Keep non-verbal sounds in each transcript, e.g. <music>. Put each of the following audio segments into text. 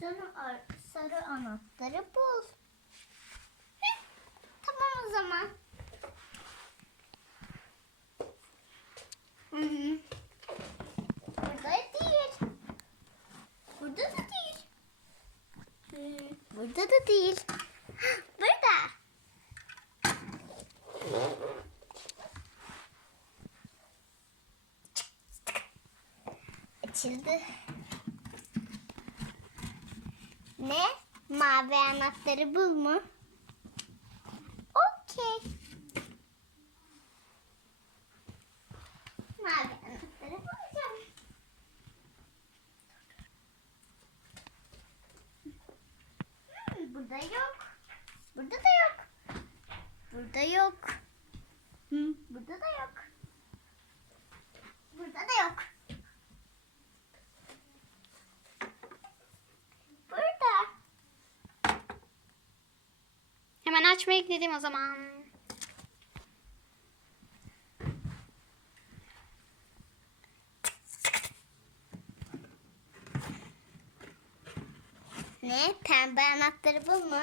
Sarı, ar- sarı anahtarı bul. Heh, Tamam o zaman. Hı hı. Burada değil. Burada da değil. Burada da değil. <gasps> Burada. Açıldı. Ne? Mavi anahtarı bul mu? Okey. Mavi anahtarı bulacağım. Hmm, burada yok. Burada da yok. Burada yok. Hı, burada da yok. Burada da yok. Burada. Açmaya gidelim o zaman. Ne? Pembe anahtarı bul mu?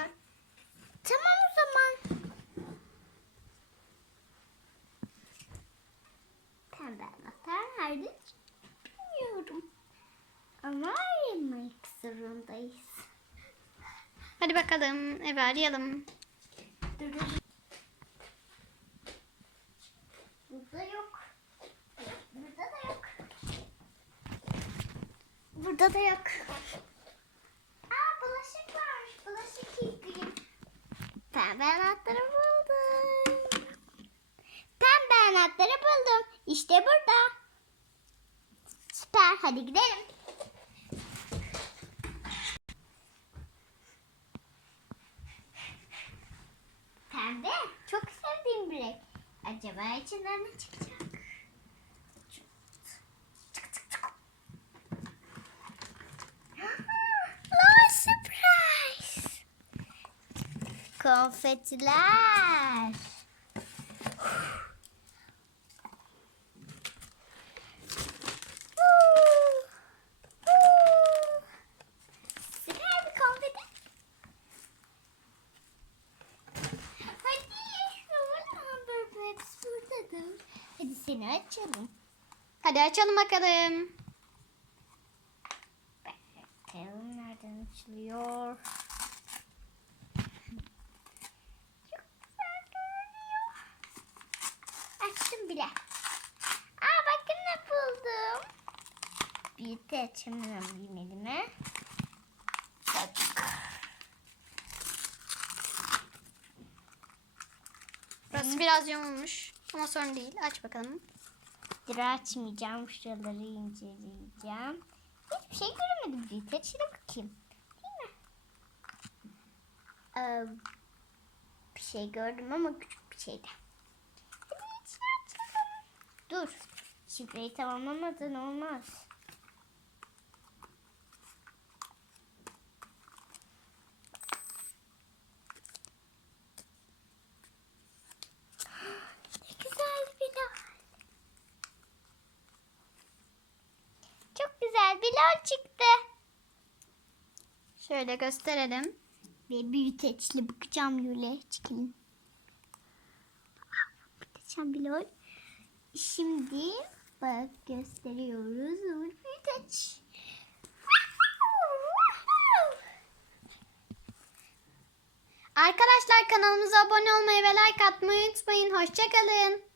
Tamam o zaman. Pembe anahtar nerede? Bilmiyorum. Ama aramak zorundayız. Hadi bakalım evi arayalım. Burada yok. Burada da yok. Burada da yok. Aa bulaşık varmış. Bulaşık yıkayayım. Pembe anahtarı buldum. Pembe anahtarı buldum. İşte burada. Süper. Hadi gidelim. acaba çıkacak. Lord Surprise! Konfetiler. Hadi açalım. Hadi açalım bakalım. Bakalım nereden açılıyor. Çok güzel görünüyor. Açtım bile. Aa bakın ne buldum. Bir de açamıyorum bilmediğime. Burası biraz yamulmuş ama sorun değil. Aç bakalım. Dur açmayacağım. Şuraları inceleyeceğim. Hiçbir şey göremedim. Bir taçına bakayım. Değil mi? Ee, bir şey gördüm ama küçük bir şeydi. Hadi içine açalım. Dur. Şifreyi tamamlamadan olmaz. Ne güzel bir lal. Çok güzel lal çıktı. Şöyle gösterelim. Ve büyüteçli bakacağım Yule. Çıkayım. Bir lol. Şimdi bak gösteriyoruz. Büyüteç. Arkadaşlar kanalımıza abone olmayı ve like atmayı unutmayın. Hoşçakalın.